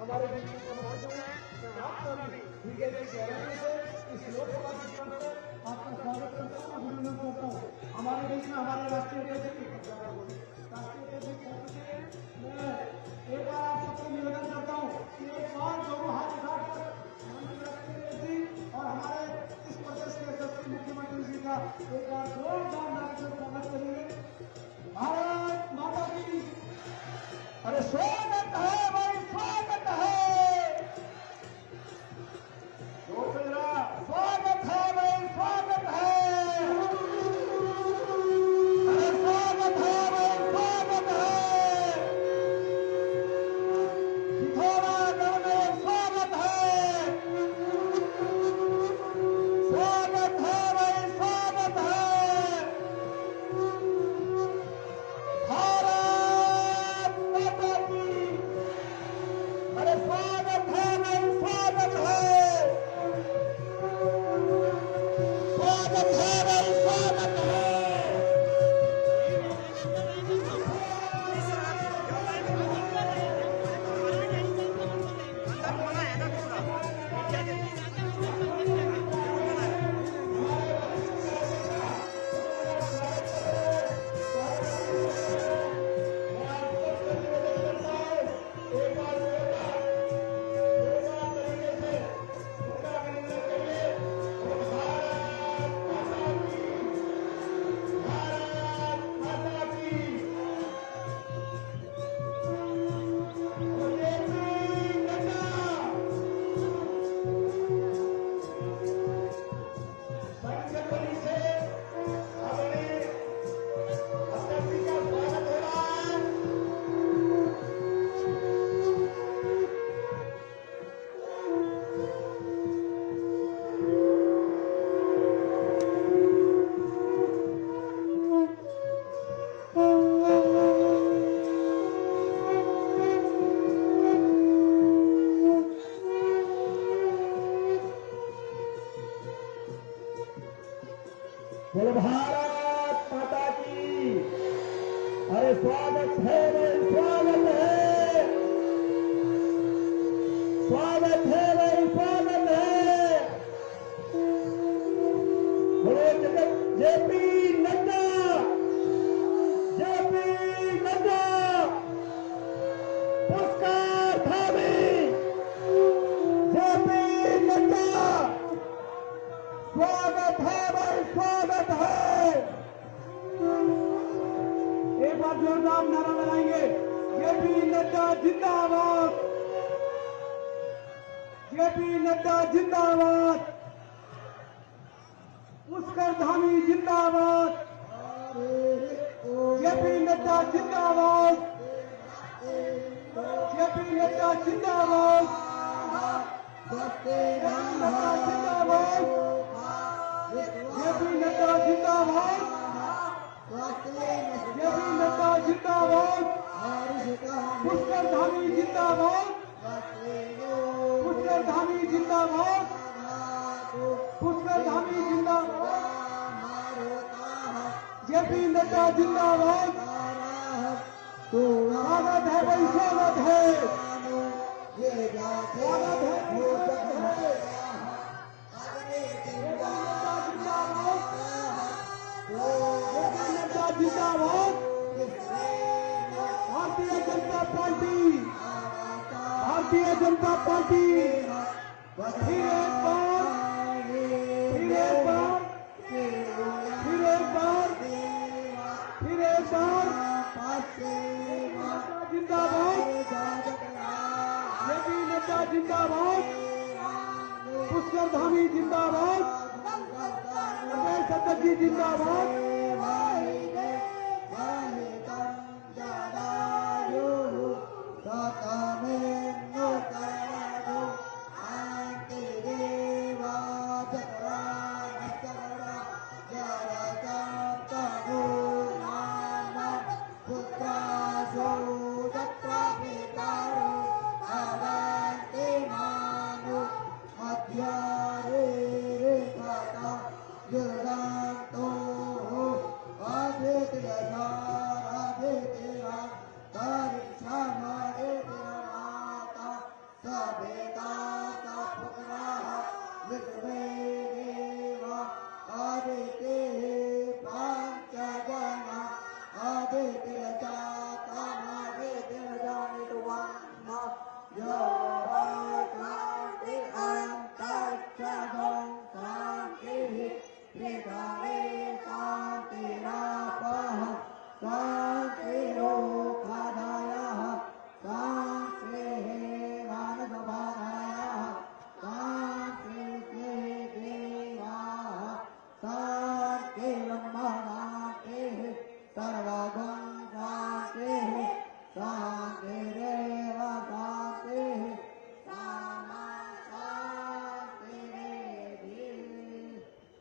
हमारे बीच में मौजूद हैं। मैं आपका भी हृदय की गहराई से इस लोकसभा चुनाव में आपका स्वागत करता हूँ, अभिनंदन करता हूँ। हमारे बीच में हमारे राष्ट्रीय अध्यक्ष मैं एक बार आप सबको निवेदन करता हूँ कि एक बार दोनों हाथ उठाकर और हमारे इस प्रदेश के यशस्वी मुख्यमंत्री जी का एक बार जोरदार नारे से स्वागत करेंगे। भारत माता की अरे स्वागत है भाई, स्वागत है, स्वागत है भाई, स्वागत है, अरे स्वागत है भाई, स्वागत है, पिथौरागढ़ में स्वागत है, स्वागत है भाई, स्वागत है। भारत माता की अरे स्वागत है भाई, स्वागत है, स्वागत है भाई, स्वागत है। बोलो भारत माता की अरे स्वागत है भाई, स्वागत है, स्वागत है भाई, स्वागत है। बोलो जेपी नड्डा, जेपी नड्डा, पुरस्कार धामी जेपी नड्डा, स्वागत है भाई, स्वागत है। एक बार जोरदार नारा लगाएंगे, जेपी नड्डा जिंदाबाद, जेपी नड्डा जिंदाबाद, पुष्कर धामी जिंदाबाद, जेपी नड्डा जिंदाबाद, जेपी नड्डा जिंदाबाद, जेपी नड्डा जिंदाबाद, जेपी नड्डा जिंदाबाद, जेपी नड्डा जिंदाबाद, पुष्कर धामी जिंदाबाद, पुष्कर धामी जिंदाबाद, पुष्कर धामी जिंदाबाद, जेपी नड्डा जिंदाबाद। स्वागत है भाई, स्वागत है, स्वागत है, जिंदाबाद, भारतीय जनता पार्टी, भारतीय जनता पार्टी फिर एक बार, फिर एक बार, फिर एक बार, फिर एक बार जिंदाबाद, जेपी नड्डा जिंदाबाद, पुष्कर धामी जिंदाबाद, रमेश चटर्जी जिंदाबाद।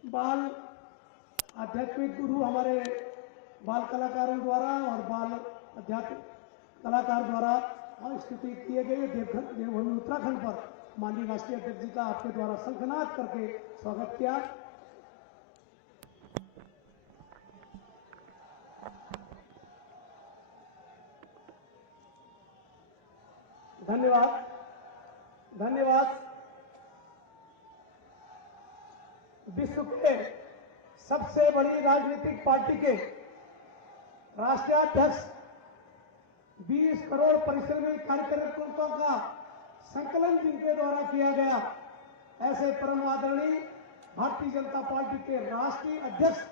बाल आध्यात्मिक गुरु हमारे बाल कलाकारों द्वारा और बाल आध्यात्मिक कलाकार द्वारा स्तुति किए गए देवभूमि उत्तराखंड पर माननीय राष्ट्रीय अध्यक्ष जी का आपके द्वारा शंखनाद करके स्वागत किया। धन्यवाद धन्यवाद। विश्व के सबसे बड़ी राजनीतिक पार्टी के राष्ट्रीय अध्यक्ष 20 करोड़ परिश्रमी कार्यकर्ताओं का संकलन जिनके द्वारा किया गया, ऐसे परम आदरणीय भारतीय जनता पार्टी के राष्ट्रीय अध्यक्ष,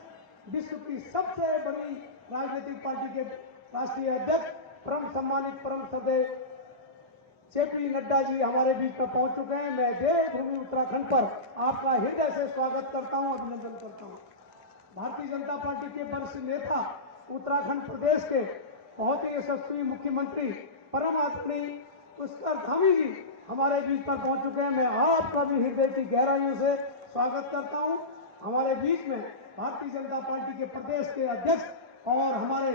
विश्व की सबसे बड़ी राजनीतिक पार्टी के राष्ट्रीय अध्यक्ष परम सम्मानित परम श्रद्धेय जेपी नड्डा जी हमारे बीच में पहुंच चुके हैं। मैं देवभूमि उत्तराखंड पर आपका हृदय से स्वागत करता हूं, अभिनंदन करता हूं। भारतीय जनता पार्टी के वरिष्ठ नेता, उत्तराखंड प्रदेश के बहुत ही यशस्वी मुख्यमंत्री परम आदरणीय पुष्कर धामी जी हमारे बीच पर पहुंच चुके हैं। मैं आपका भी हृदय की गहराइयों से स्वागत करता हूं। हमारे बीच में भारतीय जनता पार्टी के प्रदेश के अध्यक्ष और हमारे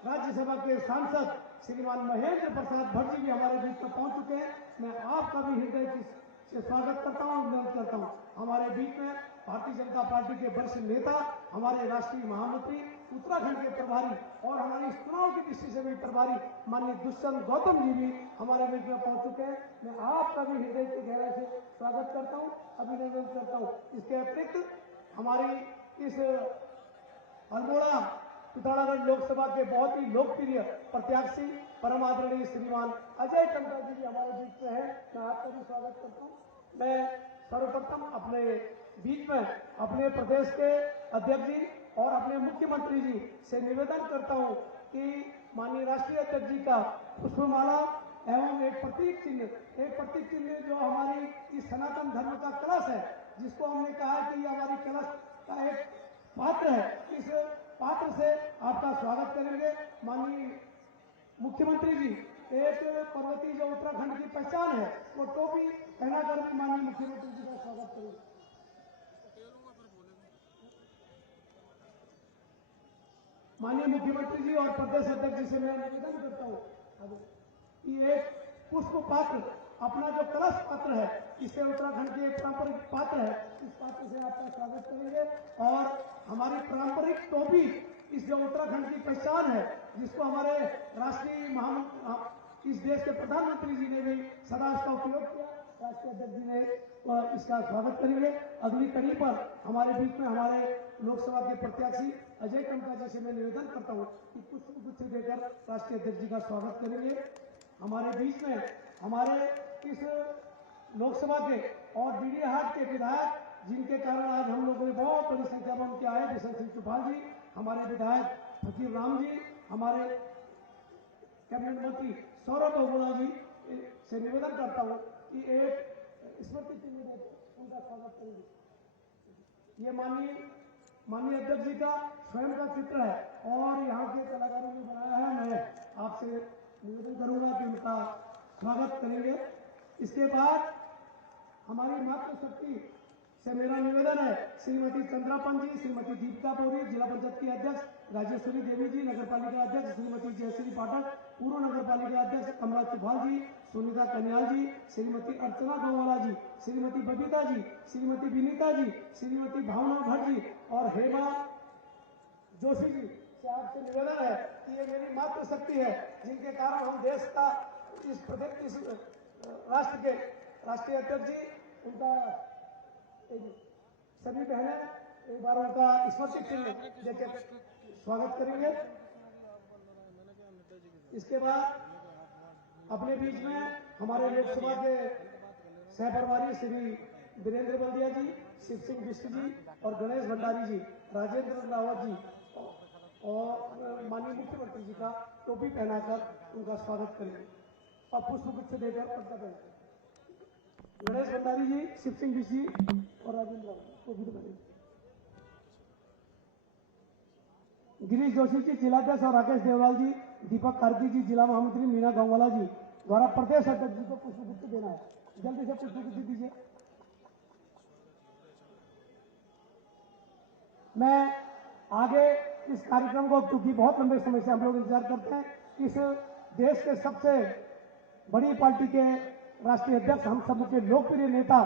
राज्यसभा के सांसद श्रीमान महेंद्र प्रसाद भट्ट जी भी हमारे बीच में पहुंच चुके हैं। मैं आपका भी हृदय से स्वागत करता हूं, अभिनंदन करता हूं। हमारे बीच में भारतीय जनता पार्टी के वरिष्ठ नेता, हमारे राष्ट्रीय महामंत्री, उत्तराखंड के प्रभारी और हमारी इस चुनाव की दृष्टि से भी प्रभारी माननीय दुष्यंत गौतम जी भी हमारे बीच में पहुंच चुके हैं। मैं आपका भी हृदय से गहराई से स्वागत करता हूं, अभिनंदन करता हूं। इसके अतिरिक्त हमारी इस अल्मोड़ा पिथौरागढ़ लोकसभा के बहुत ही लोकप्रिय प्रत्याशी परम आदरणीय श्रीमान अजय टंडन जी भी हमारे बीच में हैं। मैं आपका भी स्वागत करता हूं। मैं सर्वप्रथम अपने बीच में अपने प्रदेश के अध्यक्ष जी और अपने मुख्यमंत्री जी से निवेदन करता हूं कि माननीय राष्ट्रीय अध्यक्ष जी का पुष्पमाला एवं एक प्रतीक चिन्ह जो हमारी इस सनातन धर्म का कलश है, जिसको हमने कहा कि ये हमारी कलश का एक पात्र है, इस पात्र से आपका स्वागत करेंगे। माननीय मुख्यमंत्री जी एक पर्वतीय जो उत्तराखंड की पहचान है, वो टोपी पहनाकर भी माननीय मुख्यमंत्री जी का स्वागत करेंगे। माननीय मुख्यमंत्री जी और प्रदेश अध्यक्ष जी से मैं निवेदन करता हूँ कि एक पुष्प पात्र, अपना जो कलश पात्र है, इससे उत्तराखंड की एक पारंपरिक पात्र है, इस पात्र से आपका स्वागत करेंगे। और हमारी पारंपरिक टोपी, इस जो उत्तराखंड की पहचान है, जिसको हमारे राष्ट्रीय इस देश के प्रधानमंत्री जी ने भी सदा इसका उपयोग किया, राष्ट्रीय अध्यक्ष जी ने इसका स्वागत करेंगे। अगली कड़ी पर हमारे बीच में हमारे लोकसभा के प्रत्याशी अजय टंडन जी से मैं निवेदन करता हूं कि पुष्प गुच्छ देकर राष्ट्रीय अध्यक्ष जी का स्वागत करेंगे। हमारे बीच में हमारे इस लोकसभा के और डीडीहाट के विधायक, जिनके कारण आज हम लोगों ने बहुत बड़ी संख्या में उनके आए, बिशन सिंह चौपाल जी, हमारे विधायक फकीर राम जी, हमारे कैबिनेट मंत्री सौरभ बहुगुणा जी से निवेदन करता हूं कि एक स्मृति चिन्ह उनका स्वागत करेंगे। ये माननीय अध्यक्ष जी का स्वयं का चित्र है और यहाँ के कलाकारों ने बनाया है। मैं आपसे निवेदन करूंगा कि उनका स्वागत करेंगे। इसके बाद हमारी मातृशक्ति से मेरा निवेदन है, श्रीमती चंद्रापन जी, श्रीमती दीपिका पौरी, जिला पंचायत की अध्यक्ष राजेश्वरी देवी जी, नगर पालिका अध्यक्ष श्रीमती जयश्री पाठक, पूर्व नगर पालिका अध्यक्ष कमला चौपाल जी, सुनीता कन्याल जी, श्रीमती अर्चना गौवाला जी, श्रीमती बबीता जी, श्रीमती विनीता जी, श्रीमती भावना भट्ट जी और हेमा जोशी जी से आपसे निवेदन है कि ये मेरी मातृशक्ति है, जिनके कारण हम देश का इस राष्ट्र के राष्ट्रीय अध्यक्ष जी, उनका सभी बहनें एक बार उनका स्मृति चिन्ह देकर स्वागत करेंगे। इसके बाद अपने बीच में हमारे लोकसभा के सहप्रभारी श्री वीरेंद्र बल्दिया जी, शिव सिंह बिष्ट जी और गणेश भंडारी जी, राजेंद्र रावत जी और माननीय मुख्यमंत्री जी का टोपी पहनाकर उनका स्वागत करेंगे और पुष्प गुच्छ देकर पदका पहनाएंगे। गणेश भंडारी जी, शिव सिंह बिष्ट जी और राजेंद्र रावत टोपी पहनाएंगे। गिरीश जोशी जी जिलाध्यक्ष और राकेश देवलाल जी, दीपक कार्की जी, जिला महामंत्री मीना गांववाला जी द्वारा प्रदेश अध्यक्ष जी को पुष्पगुच्छ देना है। जल्दी से पुष्पगुच्छ दीजिए। मैं आगे इस कार्यक्रम को, क्योंकि बहुत लंबे समय से हम लोग इंतजार करते हैं, इस देश के सबसे बड़ी पार्टी के राष्ट्रीय अध्यक्ष, हम सब के लोकप्रिय नेता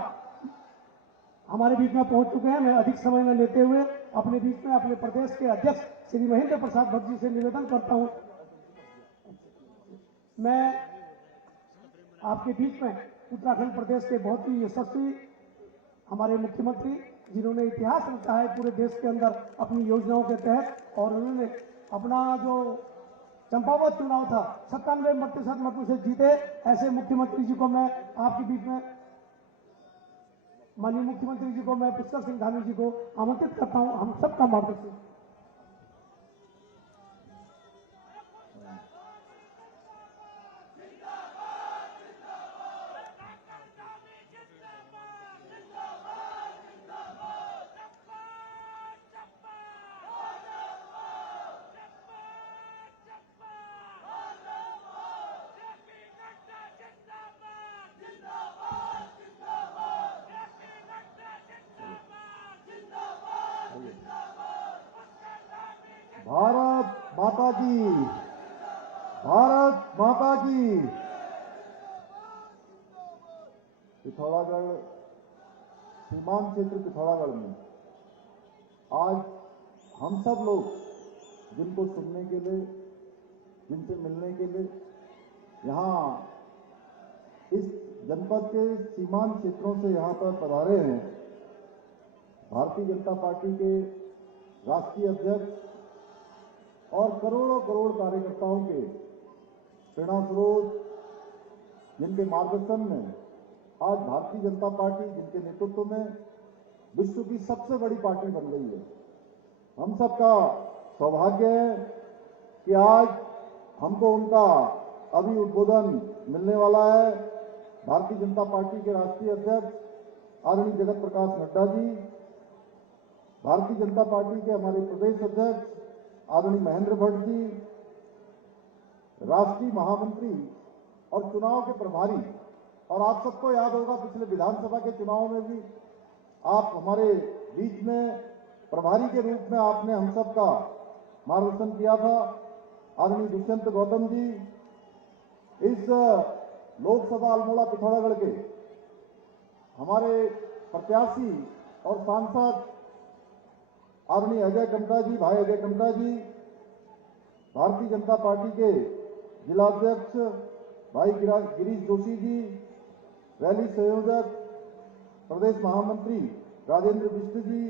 हमारे बीच में पहुंच चुके हैं। मैं अधिक समय न लेते हुए अपने बीच में अपने प्रदेश के अध्यक्ष श्री महेंद्र प्रसाद भट्ट जी से निवेदन करता हूं, मैं आपके बीच में उत्तराखंड प्रदेश के बहुत ही यशस्वी हमारे मुख्यमंत्री, जिन्होंने इतिहास रचा है पूरे देश के अंदर अपनी योजनाओं के तहत, और उन्होंने अपना जो चंपावत चुनाव था 97% मतों से जीते, ऐसे मुख्यमंत्री जी को मैं आपके बीच में, माननीय मुख्यमंत्री जी को मैं, पुष्कर सिंह धामी जी को आमंत्रित करता हूं, हम सबका मार्गदर्शन। भारत माता की, भारत माता की। पिथौरागढ़ सीमांत क्षेत्र पिथौरागढ़ में आज हम सब लोग जिनको सुनने के लिए, जिनसे मिलने के लिए यहाँ इस जनपद के सीमांत क्षेत्रों से यहाँ पर पधारे हैं, भारतीय जनता पार्टी के राष्ट्रीय अध्यक्ष और करोड़ों करोड़ कार्यकर्ताओं के प्रेरणा स्रोत, जिनके मार्गदर्शन में आज भारतीय जनता पार्टी, जिनके नेतृत्व में विश्व की सबसे बड़ी पार्टी बन गई है। हम सबका सौभाग्य है कि आज हमको उनका अभी उद्बोधन मिलने वाला है। भारतीय जनता पार्टी के राष्ट्रीय अध्यक्ष आदरणीय जगत प्रकाश नड्डा जी, भारतीय जनता पार्टी के हमारे प्रदेश अध्यक्ष आदरणीय महेंद्र भट्ट जी, राष्ट्रीय महामंत्री और चुनाव के प्रभारी, और आप सबको याद होगा पिछले विधानसभा के चुनाव में भी आप हमारे बीच में प्रभारी के रूप में आपने हम सबका मार्गदर्शन किया था, आदरणीय दुष्यंत गौतम जी। इस लोकसभा अल्मोड़ा पिथौरागढ़ के हमारे प्रत्याशी और सांसद आदरणीय अजय टमटा जी, भाई अजय टमटा जी, भारतीय जनता पार्टी के जिलाध्यक्ष भाई गिरीश जोशी जी, रैली संयोजक प्रदेश महामंत्री राजेंद्र बिष्ट जी,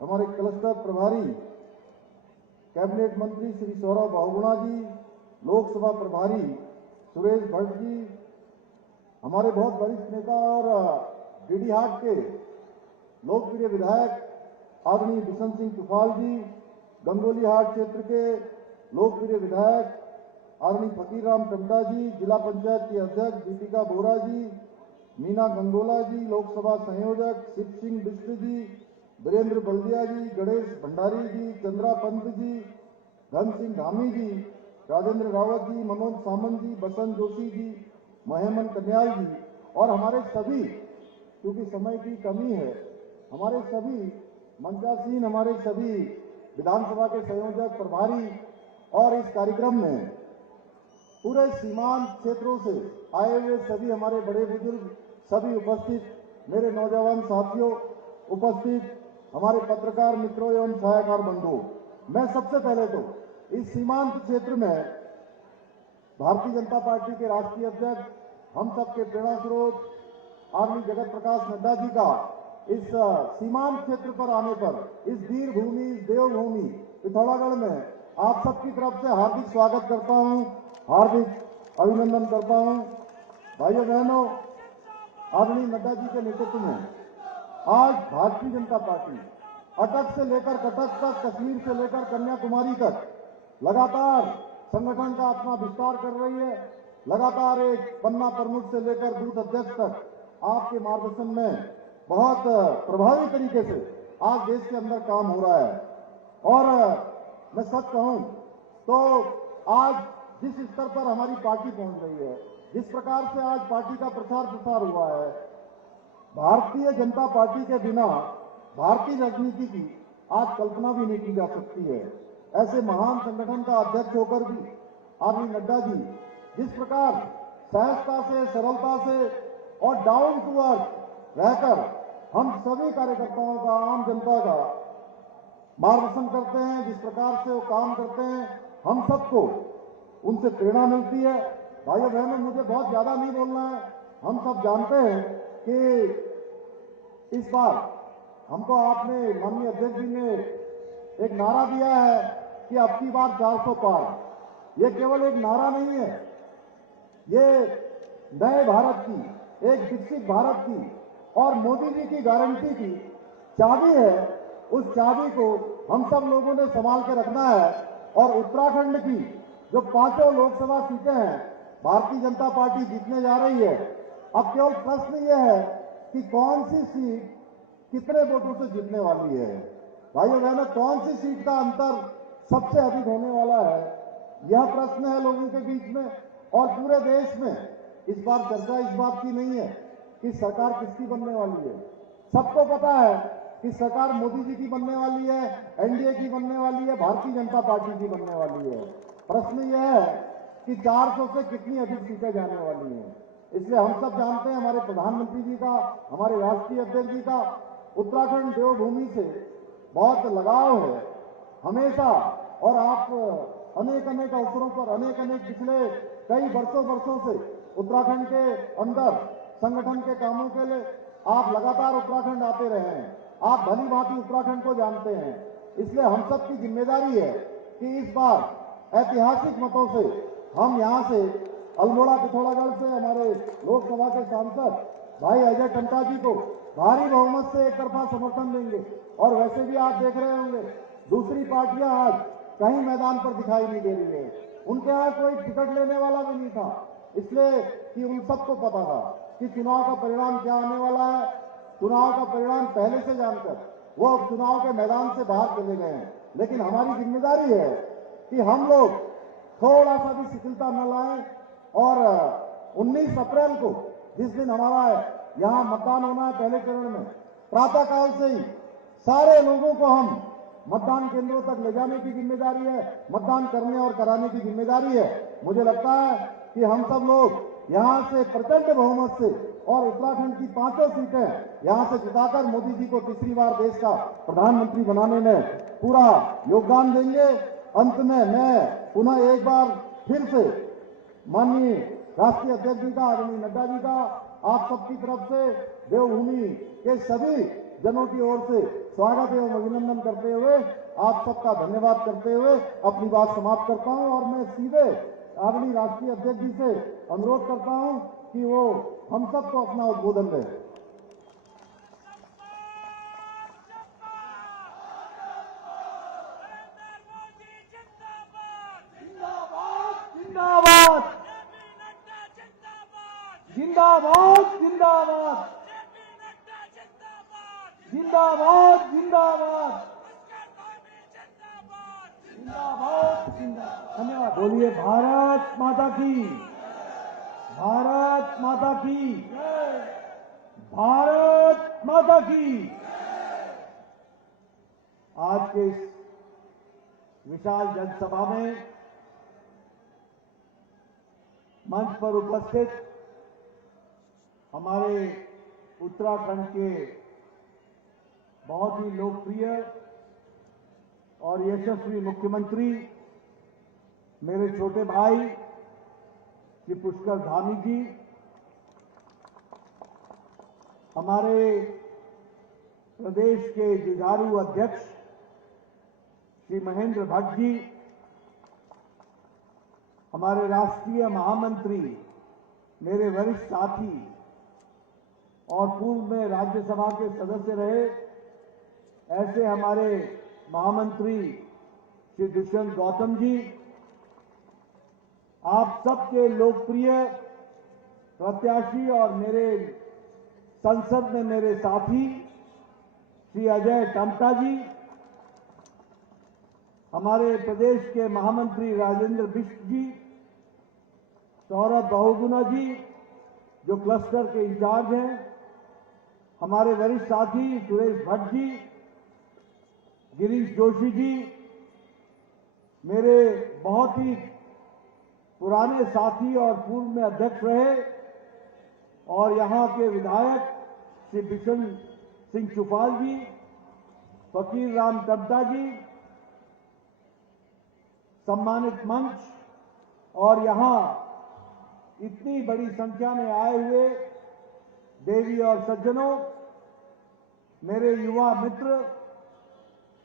हमारे क्लस्टर प्रभारी कैबिनेट मंत्री श्री सौरभ बहुगुणा जी, लोकसभा प्रभारी सुरेश भट्ट जी, हमारे बहुत वरिष्ठ नेता और डीडीहाट के लोकप्रिय विधायक आदरणीय बिशन सिंह तुफाल जी, गंगोली हाट क्षेत्र के लोकप्रिय विधायक आदरणीय फकीर राम टमटा जी, जिला पंचायत की अध्यक्ष दीपिका बोरा जी, मीना गंगोला जी, लोकसभा संयोजक शिव सिंह बिष्ट जी, वीरेंद्र बल्दिया जी, गणेश भंडारी जी, चंद्रा पंत जी, धन सिंह धामी जी, राजेंद्र रावत जी, मनोज सामंत जी, बसंत जोशी जी, महेमन कन्याल जी, और हमारे सभी, क्योंकि समय की कमी है, हमारे सभी मंचासीन, हमारे सभी विधानसभा के संयोजक प्रभारी, और इस कार्यक्रम में पूरे सीमांत क्षेत्रों से आए हुए सभी हमारे बड़े बुजुर्ग, सभी उपस्थित, मेरे नौजवान साथियों, उपस्थित हमारे पत्रकार मित्रों एवं छायाकार बंधुओं, मैं सबसे पहले तो इस सीमांत क्षेत्र में भारतीय जनता पार्टी के राष्ट्रीय अध्यक्ष, हम सबके प्रेरणा स्रोत आदरणीय जगत प्रकाश नड्डा जी का इस सीमांत क्षेत्र पर आने पर, इस वीर भूमि, इस देवभूमि पिथौरागढ़ में आप सबकी तरफ से हार्दिक स्वागत करता हूं, हार्दिक अभिनंदन करता हूं। भाइयों बहनों, आदरणीय नड्डा जी के नेतृत्व में आज भारतीय जनता पार्टी अटक से लेकर कटक तक, कश्मीर से लेकर कन्याकुमारी तक लगातार संगठन का अपना विस्तार कर रही है। लगातार एक पन्ना प्रमुख से लेकर बूथ अध्यक्ष तक आपके मार्गदर्शन में बहुत प्रभावी तरीके से आज देश के अंदर काम हो रहा है। और मैं सच कहूं तो आज जिस स्तर पर हमारी पार्टी पहुंच रही है, जिस प्रकार से आज पार्टी का प्रचार प्रसार हुआ है, भारतीय जनता पार्टी के बिना भारतीय राजनीति की आज कल्पना भी नहीं की जा सकती है। ऐसे महान संगठन का अध्यक्ष होकर भी आदरणीय नड्डा जी जिस प्रकार सहजता से, सरलता से और डाउन टू अर्थ रहकर हम सभी कार्यकर्ताओं का, आम जनता का मार्गदर्शन करते हैं, जिस प्रकार से वो काम करते हैं, हम सबको उनसे प्रेरणा मिलती है। भाइयों बहनों, मुझे बहुत ज्यादा नहीं बोलना है। हम सब जानते हैं कि इस बार हमको आपने, माननीय अध्यक्ष जी ने एक नारा दिया है कि अब की बार 400 पार। ये केवल एक नारा नहीं है, ये नए भारत की, एक विकसित भारत की और मोदी जी की गारंटी की चाबी है। उस चाबी को हम सब लोगों ने संभाल के रखना है। और उत्तराखंड की जो 5 लोकसभा सीटें हैं, भारतीय जनता पार्टी जीतने जा रही है। अब केवल प्रश्न यह है कि कौन सी सीट कितने वोटों से जीतने वाली है। भाइयों बहनों, कौन सी सीट का अंतर सबसे अधिक होने वाला है, यह प्रश्न है लोगों के बीच में और पूरे देश में। इस बार चर्चा इस बात की नहीं है कि सरकार किसकी बनने वाली है। सबको पता है कि सरकार मोदी जी की बनने वाली है, एनडीए की बनने वाली है, भारतीय जनता पार्टी की बनने वाली है। प्रश्न यह है कि 400 से कितनी अधिक सीटें जाने वाली हैं। इसलिए हम सब जानते हैं, हमारे प्रधानमंत्री जी का, हमारे राष्ट्रीय अध्यक्ष जी का उत्तराखंड देवभूमि से बहुत लगाव है हमेशा। और आप अनेक अनेक अवसरों पर, अनेक अनेक पिछले कई वर्षों से उत्तराखंड के अंदर संगठन के कामों के लिए आप लगातार उत्तराखंड आते रहे हैं। आप भली भांति उत्तराखंड को जानते हैं। इसलिए हम सब की जिम्मेदारी है कि इस बार ऐतिहासिक मतों से हम यहां से अल्मोड़ा पिथौरागढ़ से हमारे लोकसभा के सांसद भाई अजय टम्टा जी को भारी बहुमत से एक तरफा समर्थन देंगे। और वैसे भी आप देख रहे होंगे, दूसरी पार्टियां आज कहीं मैदान पर दिखाई नहीं दे रही है। उनके यहां कोई टिकट लेने वाला भी नहीं था, इसलिए कि उन सबको पता था कि चुनाव का परिणाम क्या आने वाला है। चुनाव का परिणाम पहले से जानकर वो चुनाव के मैदान से बाहर चले गए हैं। लेकिन हमारी जिम्मेदारी है कि हम लोग थोड़ा सा भी शिथिलता न लाएं और 19 अप्रैल को, जिस दिन हमारा यहां मतदान होना है पहले चरण में, प्रातःकाल से ही सारे लोगों को हम मतदान केंद्रों तक ले जाने की जिम्मेदारी है, मतदान करने और कराने की जिम्मेदारी है। मुझे लगता है कि हम सब लोग यहां से प्रचंड बहुमत से और उत्तराखंड की 5 सीटें यहां से जिताकर मोदी जी को तीसरी बार देश का प्रधानमंत्री बनाने में पूरा योगदान देंगे। अंत में मैं पुनः एक बार फिर से माननीय राष्ट्रीय अध्यक्ष जी का, आदरणीय नड्डा जी का, आप सबकी तरफ से देवभूमि के सभी जनों की ओर से स्वागत एवं अभिनंदन करते हुए, आप सबका धन्यवाद करते हुए अपनी बात समाप्त करता हूं। और मैं सीधे आदरणीय राष्ट्रीय अध्यक्ष जी से अनुरोध करता हूं कि वो हम सबको अपना उद्बोधन दें। जिंदाबाद जिंदाबाद जिंदाबाद जिंदाबाद जिंदाबाद जिंदाबाद जिंदाबाद। धन्यवाद। बोलिए भारत माता की, भारत माता की, भारत माता की। आज के इस विशाल जनसभा में मंच पर उपस्थित हमारे उत्तराखंड के बहुत ही लोकप्रिय और यशस्वी मुख्यमंत्री मेरे छोटे भाई श्री पुष्कर धामी जी, हमारे प्रदेश के जुझारू अध्यक्ष श्री महेंद्र भट्ट जी, हमारे राष्ट्रीय महामंत्री, मेरे वरिष्ठ साथी और पूर्व में राज्यसभा के सदस्य रहे ऐसे हमारे महामंत्री श्री दुष्यंत गौतम जी, आप सबके लोकप्रिय प्रत्याशी और मेरे संसद में मेरे साथी श्री अजय टम्टा जी, हमारे प्रदेश के महामंत्री राजेंद्र बिष्ट जी, सौरभ बहुगुणा जी जो क्लस्टर के इंचार्ज हैं, हमारे वरिष्ठ साथी सुरेश भट्ट जी गिरीश जोशी जी मेरे बहुत ही पुराने साथी और पूर्व में अध्यक्ष रहे और यहां के विधायक श्री बिशन सिंह चुफाल जी, फकीर राम टड्डा जी, सम्मानित मंच और यहां इतनी बड़ी संख्या में आए हुए देवी और सज्जनों, मेरे युवा मित्र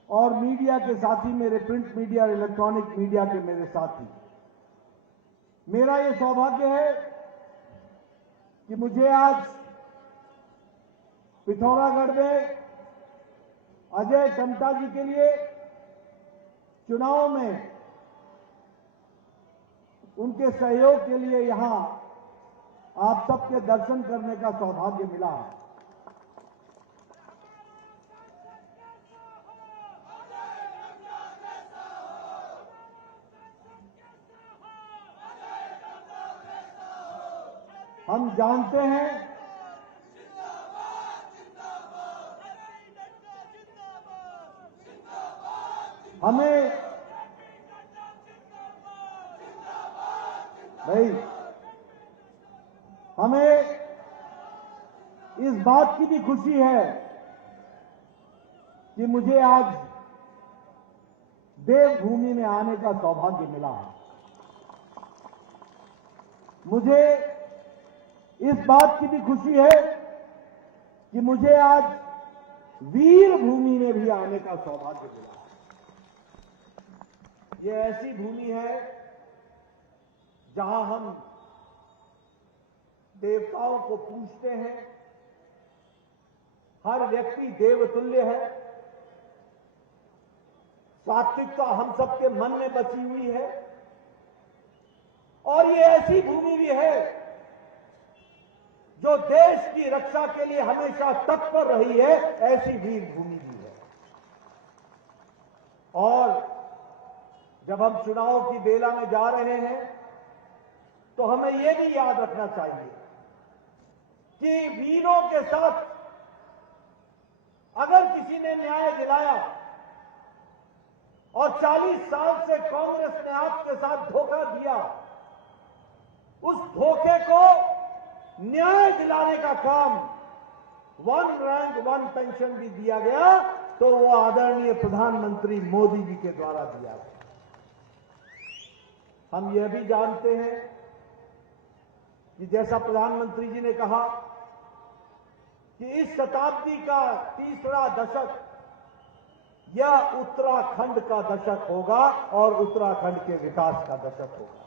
और मीडिया के साथी, मेरे प्रिंट मीडिया और इलेक्ट्रॉनिक मीडिया के मेरे साथी, मेरा ये सौभाग्य है कि मुझे आज पिथौरागढ़ में अजय टम्टा जी के लिए चुनाव में उनके सहयोग के लिए यहां आप सबके दर्शन करने का सौभाग्य मिला है। हम जानते हैं हमें इस बात की भी खुशी है कि मुझे आज देवभूमि में आने का सौभाग्य मिला है। मुझे इस बात की भी खुशी है कि मुझे आज वीर भूमि में भी आने का सौभाग्य मिला है। ये ऐसी भूमि है जहां हम देवताओं को पूजते हैं, हर व्यक्ति देवतुल्य है, सात्विकता हम सबके मन में बसी हुई है और ये ऐसी भूमि भी है जो देश की रक्षा के लिए हमेशा तत्पर रही है, ऐसी वीर भूमि भी है। और जब हम चुनाव की बेला में जा रहे हैं तो हमें यह भी याद रखना चाहिए कि वीरों के साथ अगर किसी ने न्याय दिलाया और 40 साल से कांग्रेस ने आपके साथ धोखा दिया, उस धोखे को न्याय दिलाने का काम 1 रैंक 1 पेंशन भी दिया गया, तो वो आदरणीय प्रधानमंत्री मोदी जी के द्वारा दिया गया। हम यह भी जानते हैं कि जैसा प्रधानमंत्री जी ने कहा कि इस शताब्दी का तीसरा दशक यह उत्तराखंड का दशक होगा और उत्तराखंड के विकास का दशक होगा।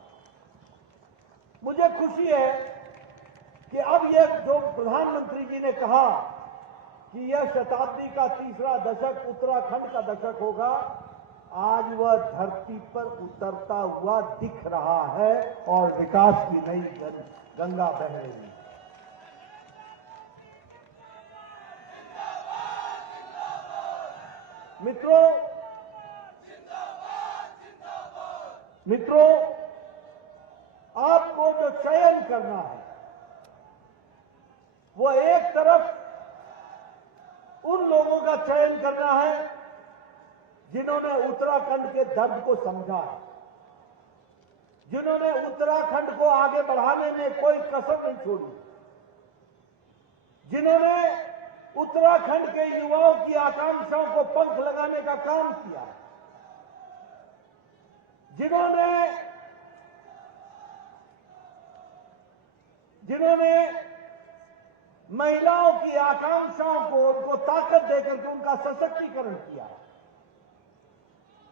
मुझे खुशी है कि अब यह जो प्रधानमंत्री जी ने कहा कि यह शताब्दी का तीसरा दशक उत्तराखंड का दशक होगा, आज वह धरती पर उतरता हुआ दिख रहा है और विकास की नई गंगा बह रही है। मित्रों, आपको जो चयन करना है वो एक तरफ उन लोगों का चयन करना है जिन्होंने उत्तराखंड के दर्द को समझा है, जिन्होंने उत्तराखंड को आगे बढ़ाने में कोई कसर नहीं छोड़ी, जिन्होंने उत्तराखंड के युवाओं की आकांक्षाओं को पंख लगाने का काम किया, जिन्होंने महिलाओं की आकांक्षाओं को उनको ताकत देकर के उनका सशक्तिकरण किया,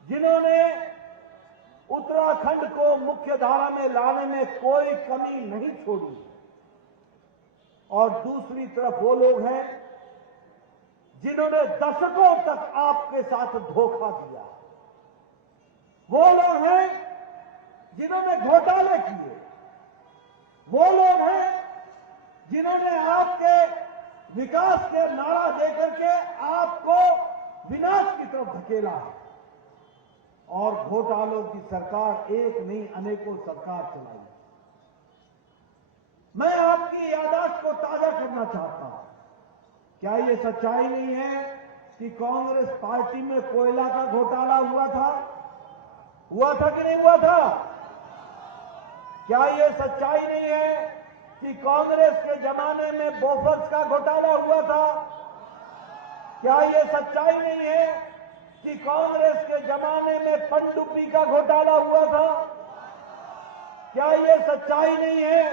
जिन्होंने उत्तराखंड को मुख्य धारा में लाने में कोई कमी नहीं छोड़ी, और दूसरी तरफ वो लोग हैं जिन्होंने दशकों तक आपके साथ धोखा दिया, वो लोग हैं जिन्होंने घोटाले किए, वो लोग हैं जिन्होंने आपके विकास के नारा देकर के आपको विनाश की तरफ धकेला है और घोटालों की सरकार एक नहीं अनेकों सरकार चलाई। मैं आपकी याददाश्त को ताजा करना चाहता हूं। क्या ये सच्चाई नहीं है कि कांग्रेस पार्टी में कोयला का घोटाला हुआ था कि नहीं हुआ था? क्या ये सच्चाई नहीं है कि कांग्रेस के जमाने में बोफर्स का घोटाला हुआ था? क्या ये सच्चाई नहीं है कि कांग्रेस के जमाने में पनडुब्बी का घोटाला हुआ था? क्या ये सच्चाई नहीं है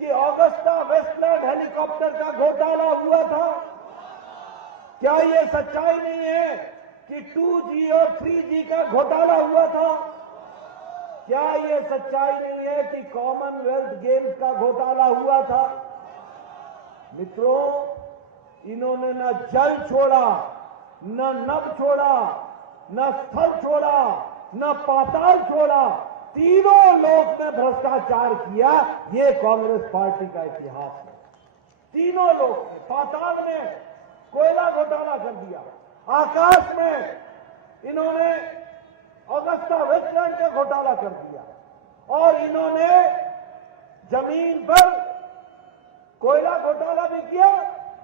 कि ऑगस्टा वेस्टलैंड हेलीकॉप्टर का घोटाला हुआ था? क्या ये सच्चाई नहीं है कि 2G और 3G का घोटाला हुआ था? क्या ये सच्चाई नहीं है कि कॉमनवेल्थ गेम्स का घोटाला हुआ था? मित्रों, इन्होंने न जल छोड़ा, न नभ छोड़ा, न स्थल छोड़ा, न पाताल छोड़ा, तीनों लोक में भ्रष्टाचार किया। ये कांग्रेस पार्टी का इतिहास है। तीनों लोक में, पाताल में कोयला घोटाला कर दिया, आकाश में इन्होंने ऑगस्टा वेस्टलैंड का घोटाला कर दिया, और इन्होंने जमीन पर कोयला घोटाला भी किया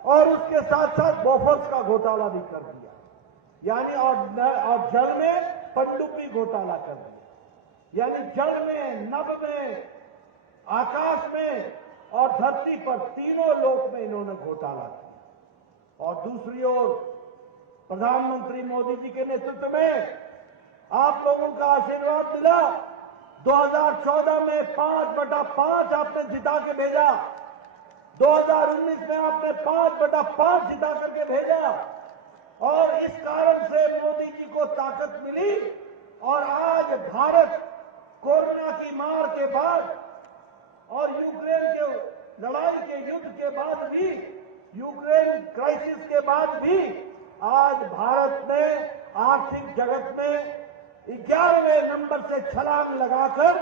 और उसके साथ साथ बोफर्स का घोटाला भी कर दिया, यानी और जल में पनडुब्बी घोटाला कर दिया, यानी जल में, नभ में, आकाश में और धरती पर तीनों लोक में इन्होंने घोटाला किया। और दूसरी ओर प्रधानमंत्री मोदी जी के नेतृत्व में आप लोगों का आशीर्वाद मिला। 2014 में 5/5 आपने जिता के भेजा, 2019 में आपने 5/5 जिता करके भेजा, और इस कारण से मोदी जी को ताकत मिली। और आज भारत कोरोना की मार के बाद और यूक्रेन के लड़ाई के युद्ध के बाद भी, यूक्रेन क्राइसिस के बाद भी, आज भारत ने आर्थिक जगत में 11वें नंबर से छलांग लगाकर,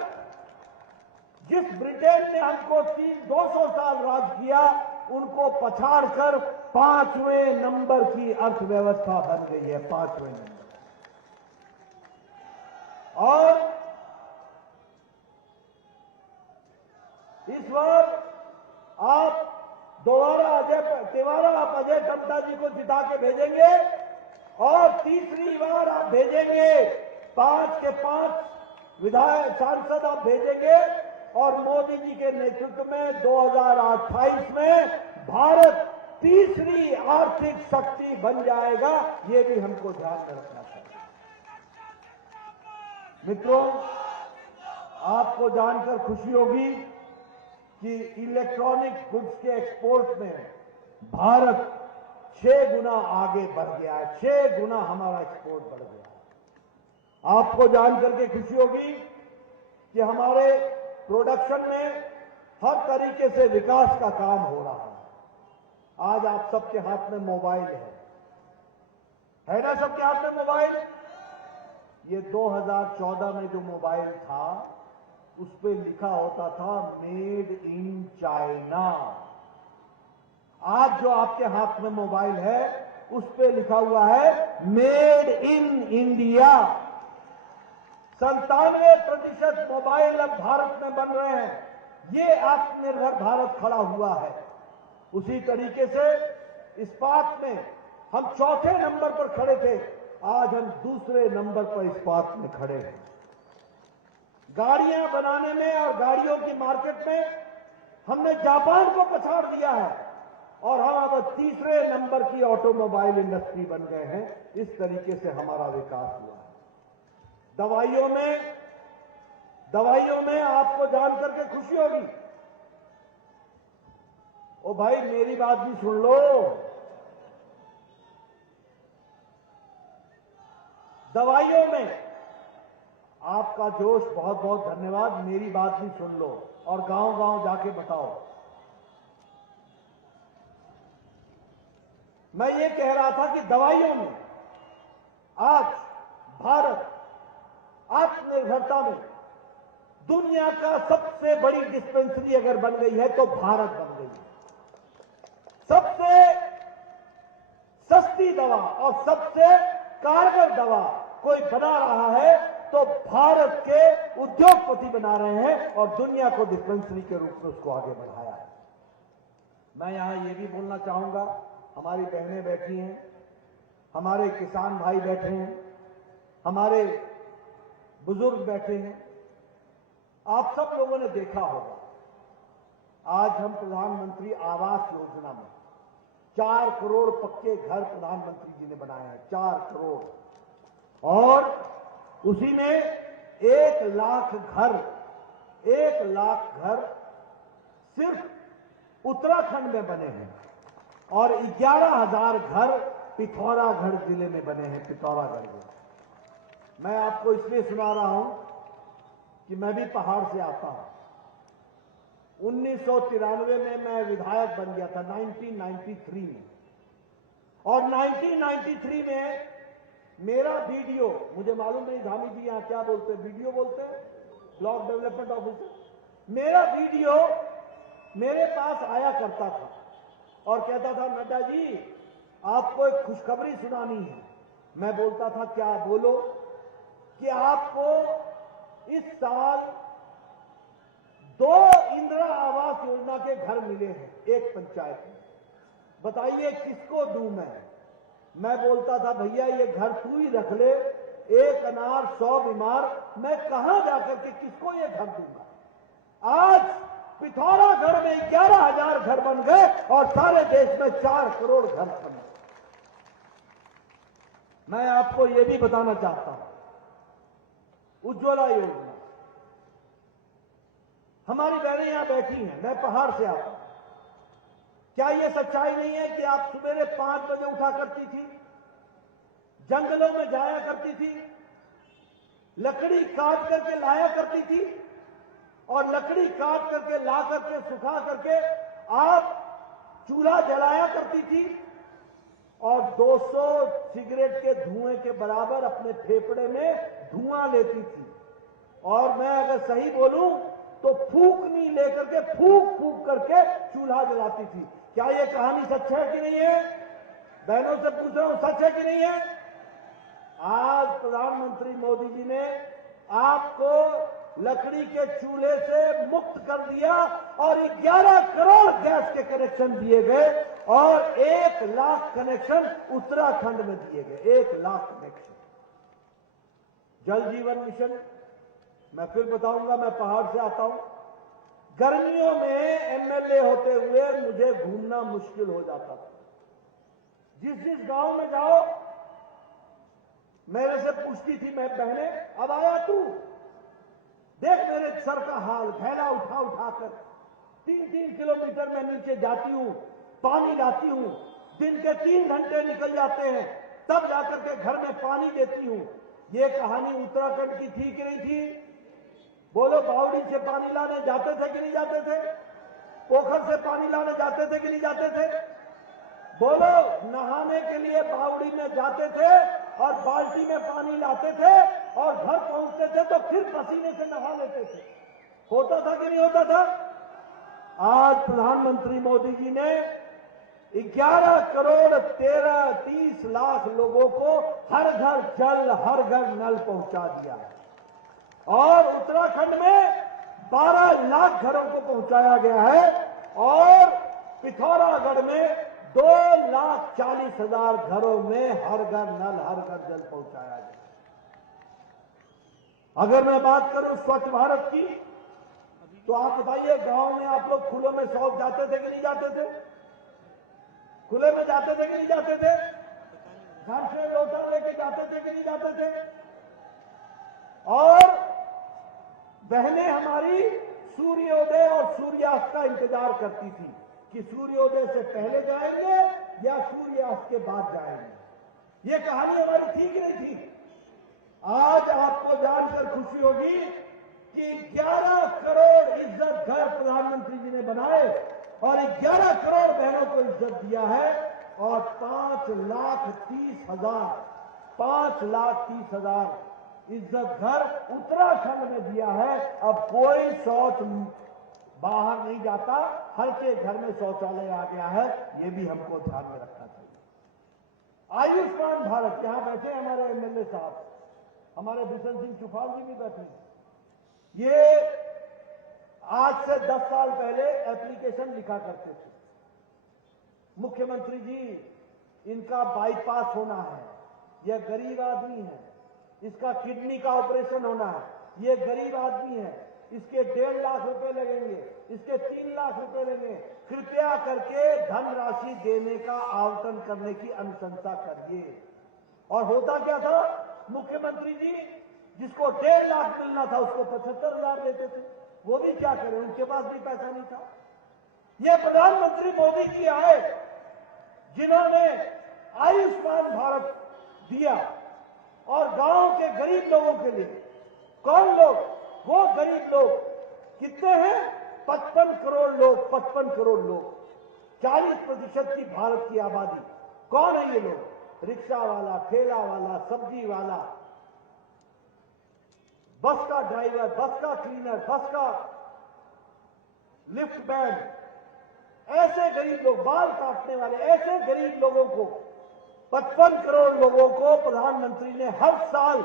जिस ब्रिटेन ने हमको 200 साल राज किया, उनको पछाड़कर 5वें नंबर की अर्थव्यवस्था बन गई है, 5वें नंबर। और इस बार आप तिवारा आप अजय टम्टा जी को जिता के भेजेंगे, और तीसरी बार आप भेजेंगे 5 के 5 विधायक सांसद आप भेजेंगे, और मोदी जी के नेतृत्व में 2028 में भारत तीसरी आर्थिक शक्ति बन जाएगा। ये भी हमको ध्यान में रखना चाहिए। मित्रों, आपको जानकर खुशी होगी कि इलेक्ट्रॉनिक गुड्स के एक्सपोर्ट में भारत 6 गुना आगे बढ़ गया है, 6 गुना हमारा एक्सपोर्ट बढ़ गया है। आपको जानकर के खुशी होगी कि हमारे प्रोडक्शन में हर तरीके से विकास का काम हो रहा है। आज आप सबके हाथ में मोबाइल है ना? सबके हाथ में मोबाइल। ये 2014 में जो मोबाइल था, उस पे लिखा होता था मेड इन चाइना। आज जो आपके हाथ में मोबाइल है, उस पे लिखा हुआ है मेड इन इंडिया। 97% मोबाइल अब भारत में बन रहे हैं। ये आत्मनिर्भर भारत खड़ा हुआ है। उसी तरीके से इस्पात में हम 4थे नंबर पर खड़े थे, आज हम 2रे नंबर पर इस्पात में खड़े हैं। गाड़ियां बनाने में और गाड़ियों की मार्केट में हमने जापान को पछाड़ दिया है, और हम अब 3रे नंबर की ऑटोमोबाइल इंडस्ट्री बन गए हैं। इस तरीके से हमारा विकास हुआ है। दवाइयों में आपको जानकर के खुशी होगी। ओ भाई, मेरी बात भी सुन लो। दवाइयों में आपका जोश, बहुत बहुत धन्यवाद। मेरी बात भी सुन लो और गांव-गांव जाके बताओ। मैं ये कह रहा था कि दवाइयों में आज भारत आत्मनिर्भरता में दुनिया का सबसे बड़ी डिस्पेंसरी अगर बन गई है तो भारत बन गई है। सबसे सस्ती दवा और सबसे कारगर दवा कोई बना रहा है तो भारत के उद्योगपति बना रहे हैं, और दुनिया को डिस्पेंसरी के रूप में उसको आगे बढ़ाया है। मैं यहां ये भी बोलना चाहूंगा, हमारी बहनें बैठी हैं, हमारे किसान भाई बैठे हैं, हमारे बुजुर्ग बैठे हैं। आप सब लोगों ने देखा होगा, आज हम प्रधानमंत्री आवास योजना में 4 करोड़ पक्के घर प्रधानमंत्री जी ने बनाए हैं, 4 करोड़। और उसी में 1 लाख घर सिर्फ उत्तराखंड में बने हैं और 11,000 घर पिथौरागढ़ जिले में बने हैं, पिथौरागढ़ जिले। मैं आपको इसलिए सुना रहा हूं कि मैं भी पहाड़ से आता हूं। 1993 में मैं विधायक बन गया था, 1993 में। और 1993 में मेरा वीडियो, मुझे मालूम नहीं धामी जी यहां क्या बोलते हैं, वीडियो बोलते हैं, ब्लॉक डेवलपमेंट ऑफिसर। मेरा वीडियो मेरे पास आया करता था और कहता था, नड्डा जी आपको एक खुशखबरी सुनानी है। मैं बोलता था, क्या? बोलो। कि आपको इस साल 2 इंदिरा आवास योजना के घर मिले हैं एक पंचायत में। बताइए किसको दूं मैं बोलता था, भैया ये घर तू ही रख ले, 1 अनार 100 बीमार, मैं कहां जाकर के किसको ये घर दूंगा। आज पिथौरागढ़ में 11,000 घर बन गए और सारे देश में 4 करोड़ घर बन गए। मैं आपको यह भी बताना चाहता हूं, उज्ज्वला योजना, हमारी बहनें यहां बैठी हैं, मैं पहाड़ से आता हूं। क्या यह सच्चाई नहीं है कि आप सवेरे 5 बजे उठा करती थी, जंगलों में जाया करती थी, लकड़ी काट करके लाया करती थी और लकड़ी काट करके ला करके सुखा करके आप चूल्हा जलाया करती थी और 200 सिगरेट के धुएं के बराबर अपने फेफड़े में धुआं लेती थी। और मैं अगर सही बोलूं तो फूकनी लेकर के फूक करके चूल्हा जलाती थी। क्या यह कहानी सच है कि नहीं है? बहनों से पूछ रहा हूं, सच है कि नहीं है? आज प्रधानमंत्री मोदी जी ने आपको लकड़ी के चूल्हे से मुक्त कर दिया और 11 करोड़ गैस के कनेक्शन दिए गए और 1 लाख कनेक्शन उत्तराखंड में दिए गए, 1 लाख कनेक्शन। जल जीवन मिशन, मैं फिर बताऊंगा, मैं पहाड़ से आता हूं। गर्मियों में एमएलए होते हुए मुझे घूमना मुश्किल हो जाता था। जिस गांव में जाओ मेरे से पूछती थी मैं बहने, अब आया तू, देख मेरे सर का हाल, थैला उठा कर 3-3 किलोमीटर मैं नीचे जाती हूं, पानी लाती हूं, दिन के 3 घंटे निकल जाते हैं, तब जाकर के घर में पानी देती हूं। ये कहानी उत्तराखंड की थी कि नहीं थी? बोलो, बावड़ी से पानी लाने जाते थे कि नहीं जाते थे? पोखर से पानी लाने जाते थे कि नहीं जाते थे? बोलो, नहाने के लिए बावड़ी में जाते थे और बाल्टी में पानी लाते थे और घर पहुंचते थे तो फिर पसीने से नहा लेते थे। होता था कि नहीं होता था? आज प्रधानमंत्री मोदी जी ने 11 करोड़ 30 लाख लोगों को हर घर जल, हर घर नल पहुंचा दिया है और उत्तराखंड में 12 लाख घरों को पहुंचाया गया है और पिथौरागढ़ में 2,40,000 घरों में हर घर नल, हर घर जल पहुंचाया गया। अगर मैं बात करूं स्वच्छ भारत की, तो आप बताइए, गांव में आप लोग खुले में शौच जाते थे कि नहीं जाते थे? खुले में जाते थे कि नहीं जाते थे? घर से लोटा लेके जाते थे कि नहीं जाते थे? और बहनें हमारी सूर्योदय और सूर्यास्त का इंतजार करती थी कि सूर्योदय से पहले जाएंगे या सूर्यास्त के बाद जाएंगे। ये कहानी हमारी थी कि नहीं थी? आज आपको जानकर खुशी होगी कि 11 करोड़ इज्जत घर प्रधानमंत्री जी ने बनाए और 11 करोड़ बहनों को इज्जत दिया है और 5,30,000 इज्जत घर उत्तराखंड में दिया है। अब कोई शौच बाहर नहीं जाता, हर के घर में शौचालय आ गया है। ये भी हमको ध्यान में रखना चाहिए। आयुष्मान भारत, यहां बैठे हमारे एमएलए साहब, हमारे बिशन सिंह चुफाल जी भी बैठे हैं। ये आज से 10 साल पहले एप्लीकेशन लिखा करते थे, मुख्यमंत्री जी इनका बाईपास होना है, यह गरीब आदमी है, इसका किडनी का ऑपरेशन होना है, ये गरीब आदमी है, इसके 1.5 लाख रुपए लगेंगे, इसके 3 लाख रुपए लगेंगे, कृपया करके धनराशि देने का आवंटन करने की अनुशंसा करिए। और होता क्या था, मुख्यमंत्री जी जिसको 1.5 लाख मिलना था उसको 75,000 देते थे, वो भी क्या करें, उनके पास भी पैसा नहीं था। ये प्रधानमंत्री मोदी जी आए जिन्होंने आयुष्मान भारत दिया और गांव के गरीब लोगों के लिए, कौन लोग, वो गरीब लोग कितने हैं, 55 करोड़ लोग, 55 करोड़ लोग, 40% की भारत की आबादी। कौन है ये लोग, रिक्शा वाला, ठेला वाला, सब्जी वाला, बस का ड्राइवर, बस का क्लीनर, बस का लिफ्ट मैन, ऐसे गरीब लोग, बाल काटने वाले, ऐसे गरीब लोगों को, 55 करोड़ लोगों को प्रधानमंत्री ने हर साल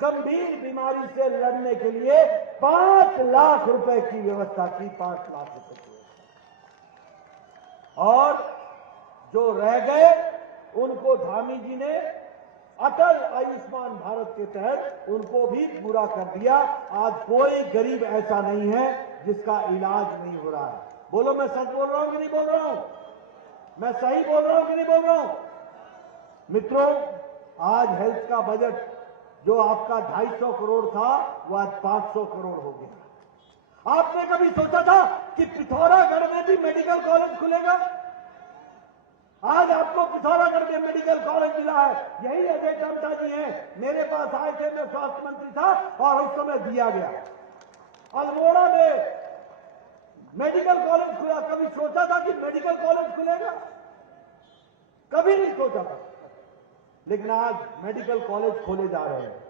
गंभीर बीमारी से लड़ने के लिए 5 लाख रुपए की व्यवस्था की, 5 लाख रुपए की। और जो रह गए उनको धामी जी ने अटल आयुष्मान भारत के तहत उनको भी पूरा कर दिया। आज कोई गरीब ऐसा नहीं है जिसका इलाज नहीं हो रहा है। बोलो, मैं सच बोल रहा हूं कि नहीं बोल रहा हूं, मैं सही बोल रहा हूं कि नहीं बोल रहा हूं। मित्रों, आज हेल्थ का बजट जो आपका 250 करोड़ था वो आज 500 करोड़ हो गया। आपने कभी सोचा था कि पिथौरागढ़ में भी मेडिकल कॉलेज खुलेगा? आज आपको पिथौरागढ़ में मेडिकल कॉलेज मिला है। यही अजय टम्टा जी हैं, मेरे पास आए थे, मैं स्वास्थ्य मंत्री था और उस समय दिया गया। अल्मोड़ा में मेडिकल कॉलेज खुला, कभी सोचा था कि मेडिकल कॉलेज खुलेगा? कभी नहीं सोचा था, लेकिन आज मेडिकल कॉलेज खोले जा रहे हैं।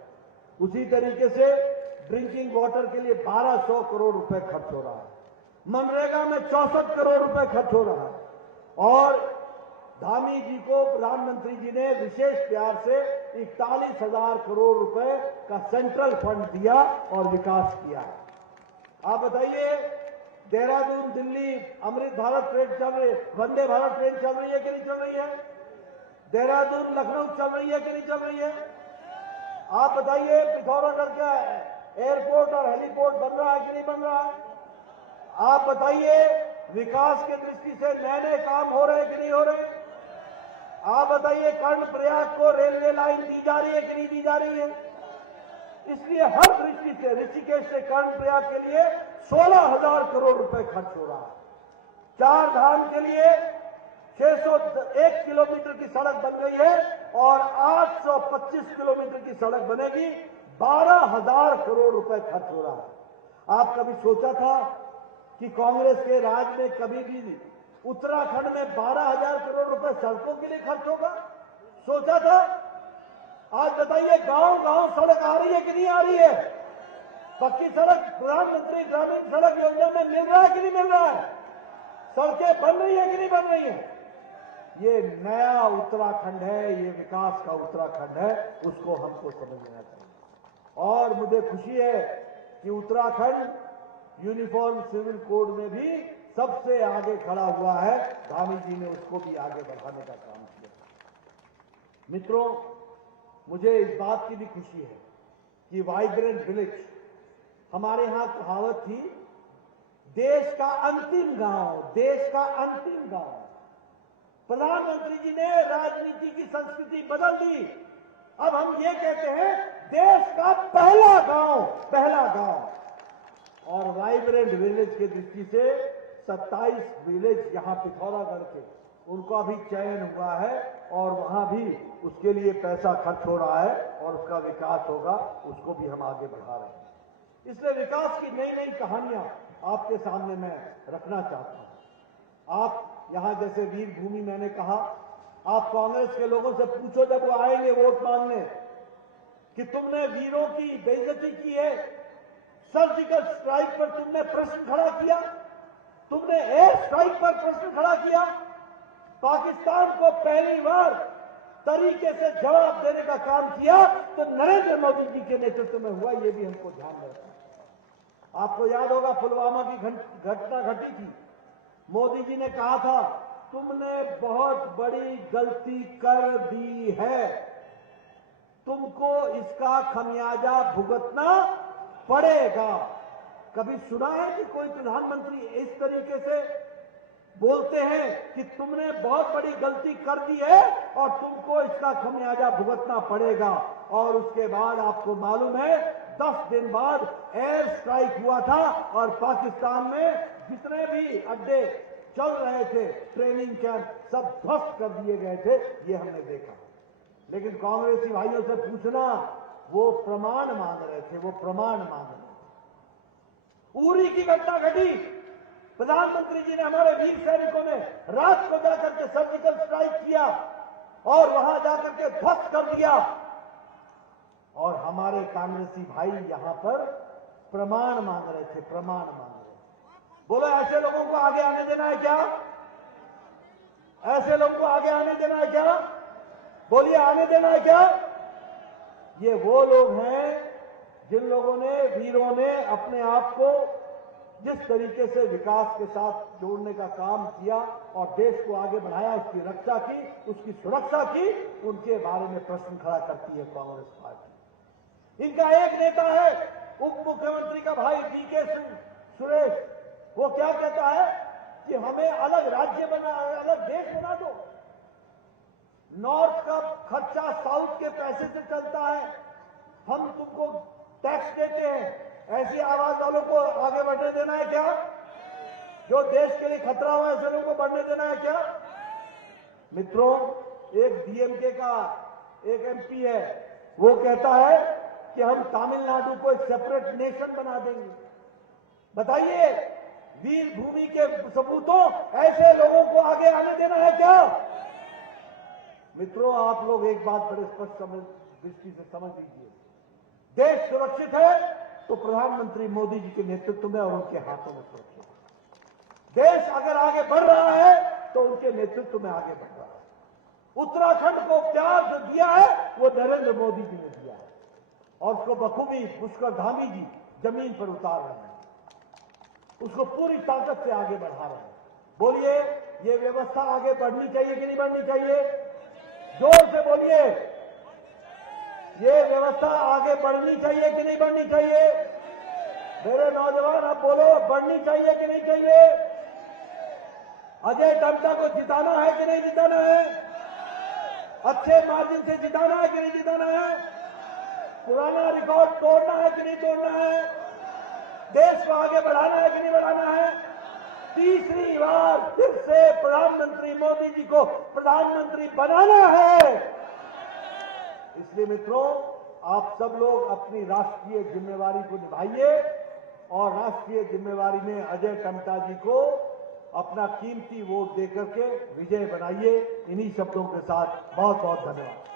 उसी तरीके से ड्रिंकिंग वाटर के लिए 1200 करोड़ रुपए खर्च हो रहा है, मनरेगा में 64 करोड़ रुपए खर्च हो रहा है। और धामी जी को प्रधानमंत्री जी ने विशेष प्यार से 41,000 करोड़ रुपए का सेंट्रल फंड दिया और विकास किया है। आप बताइए, देहरादून दिल्ली अमृत भारत ट्रेन चल रही है, वंदे भारत ट्रेन चल रही है कि नहीं चल रही है? देहरादून लखनऊ चल रही है कि नहीं चल रही है? आप बताइए, पिथौरागढ़ का एयरपोर्ट और हेलीपोर्ट बन रहा है कि नहीं बन रहा है? आप बताइए, विकास की दृष्टि से नए नए काम हो रहे हैं कि नहीं हो रहे? आप बताइए, कर्णप्रयाग को रेलवे लाइन दी जा रही है कि नहीं दी जा रही है? इसलिए हर दृष्टि से ऋषिकेश से कर्णप्रयाग के लिए 16,000 करोड़ रुपए खर्च हो रहा है। 4 धाम के लिए 601 किलोमीटर की सड़क बन गई है और 825 किलोमीटर की सड़क बनेगी। 12,000 करोड़ रुपए खर्च हो रहा है। आप कभी सोचा था कि कांग्रेस के राज में कभी भी उत्तराखंड में 12,000 करोड़ रुपए सड़कों के लिए खर्च होगा? सोचा था? आज बताइए, गांव गांव सड़क आ रही है कि नहीं आ रही है? पक्की सड़क प्रधानमंत्री ग्रामीण सड़क योजना में मिल रहा है कि नहीं मिल रहा है? सड़कें बन रही है कि नहीं बन रही है? ये नया उत्तराखंड है, ये विकास का उत्तराखंड है, उसको हमको समझना चाहिए। और मुझे खुशी है कि उत्तराखंड यूनिफॉर्म सिविल कोड में भी सबसे आगे खड़ा हुआ है। धामी जी ने उसको भी आगे बढ़ाने का काम किया। मित्रों, मुझे इस बात की भी खुशी है कि वाइब्रेंट विलेज, हमारे यहां कहावत थी, देश का अंतिम गांव, देश का अंतिम गांव। प्रधानमंत्री जी ने राजनीति की संस्कृति बदल दी। अब हम ये कहते हैं, देश का पहला गांव, पहला गांव। और वाइब्रेंट विलेज की दृष्टि से 27 विलेज यहां पिथौरागढ़ के, उनका भी चयन हुआ है और वहां भी उसके लिए पैसा खर्च हो रहा है और उसका विकास होगा, उसको भी हम आगे बढ़ा रहे हैं। इसलिए विकास की नई नई कहानियां आपके सामने मैं रखना चाहता हूं। आप यहां जैसे वीर भूमि, मैंने कहा, आप कांग्रेस के लोगों से पूछो जब वो आएंगे वोट मांगने कि तुमने वीरों की बेइज्जती की है, सर्जिकल स्ट्राइक पर तुमने प्रश्न खड़ा किया, तुमने एयर स्ट्राइक पर प्रश्न खड़ा किया, पाकिस्तान को पहली बार तरीके से जवाब देने का काम किया तो नरेंद्र मोदी जी के नेतृत्व में हुआ। ये भी हमको ध्यान में रखना है। आपको याद होगा, पुलवामा की घटना घटी थी। मोदी जी ने कहा था तुमने बहुत बड़ी गलती कर दी है, तुमको इसका खमियाजा भुगतना पड़ेगा। कभी सुना है कि कोई प्रधानमंत्री इस तरीके से बोलते हैं कि तुमने बहुत बड़ी गलती कर दी है और तुमको इसका खमियाजा भुगतना पड़ेगा? और उसके बाद आपको मालूम है 10 दिन बाद एयर स्ट्राइक हुआ था और पाकिस्तान में जितने भी अड्डे चल रहे थे, ट्रेनिंग कैंप, सब ध्वस्त कर दिए गए थे। ये हमने देखा। लेकिन कांग्रेसी भाइयों से पूछना, वो प्रमाण मांग रहे थे, वो प्रमाण मांग रहे थे। उरी की घटना घटी, प्रधानमंत्री जी ने, हमारे वीर सैनिकों ने रात को जाकर के सर्जिकल स्ट्राइक किया और वहां जाकर के ध्वस्त कर दिया। और हमारे कांग्रेसी भाई यहां पर प्रमाण मांग रहे थे, प्रमाण मांग रहे थे। बोलो, ऐसे लोगों को आगे आने देना है क्या? ऐसे लोगों को आगे आने देना है क्या? बोलिए, आने देना है क्या? ये वो लोग हैं जिन लोगों ने, वीरों ने अपने आप को जिस तरीके से विकास के साथ जोड़ने का काम किया और देश को आगे बढ़ाया, उसकी रक्षा की, उसकी सुरक्षा की, उनके बारे में प्रश्न खड़ा करती है कांग्रेस पार्टी। इनका एक नेता है, उप मुख्यमंत्री का भाई डीके सुरेश, वो क्या कहता है कि हमें अलग राज्य बना, अलग देश बना दो, नॉर्थ का खर्चा साउथ के पैसे से चलता है, हम तुमको टैक्स देते हैं। ऐसी आवाज वालों को आगे बढ़ने देना है क्या? जो देश के लिए खतरा हो ऐसे लोगों को बढ़ने देना है क्या? मित्रों, एक डीएमके का एक एमपी है, वो कहता है कि हम तमिलनाडु को एक सेपरेट नेशन बना देंगे। बताइए, वीर भूमि के सपूतों, ऐसे लोगों को आगे आने देना है क्या? मित्रों, आप लोग एक बात बड़े स्पष्ट दृष्टि से समझ लीजिए, देश सुरक्षित है तो प्रधानमंत्री मोदी जी के नेतृत्व में और उनके हाथों में सुरक्षित है। देश अगर आगे बढ़ रहा है तो उनके नेतृत्व में आगे बढ़ रहा है। उत्तराखंड को प्यार जो दिया है वो नरेंद्र मोदी जी ने दिया है और उसको बखूबी पुष्कर धामी जी जमीन पर उतार रहे हैं, उसको पूरी ताकत से आगे बढ़ा रहे हैं। बोलिए, ये व्यवस्था आगे बढ़नी चाहिए कि नहीं बढ़नी चाहिए? जोर से बोलिए, ये व्यवस्था आगे बढ़नी चाहिए कि नहीं बढ़नी चाहिए? मेरे नौजवान, आप बोलो, बढ़नी चाहिए कि नहीं चाहिए? अजय टम्टा को जिताना है कि नहीं जिताना है? अच्छे मार्जिन से जिताना है कि नहीं जिताना है? पुराना रिकॉर्ड तोड़ना है कि नहीं तोड़ना है? देश को आगे बढ़ाना है कि नहीं बढ़ाना है? तीसरी बार फिर से प्रधानमंत्री मोदी जी को प्रधानमंत्री बनाना है। इसलिए मित्रों, आप सब लोग अपनी राष्ट्रीय जिम्मेवारी को निभाइए और राष्ट्रीय जिम्मेवारी में अजय टम्टा जी को अपना कीमती वोट देकर के विजय बनाइए। इन्हीं शब्दों के साथ बहुत बहुत धन्यवाद।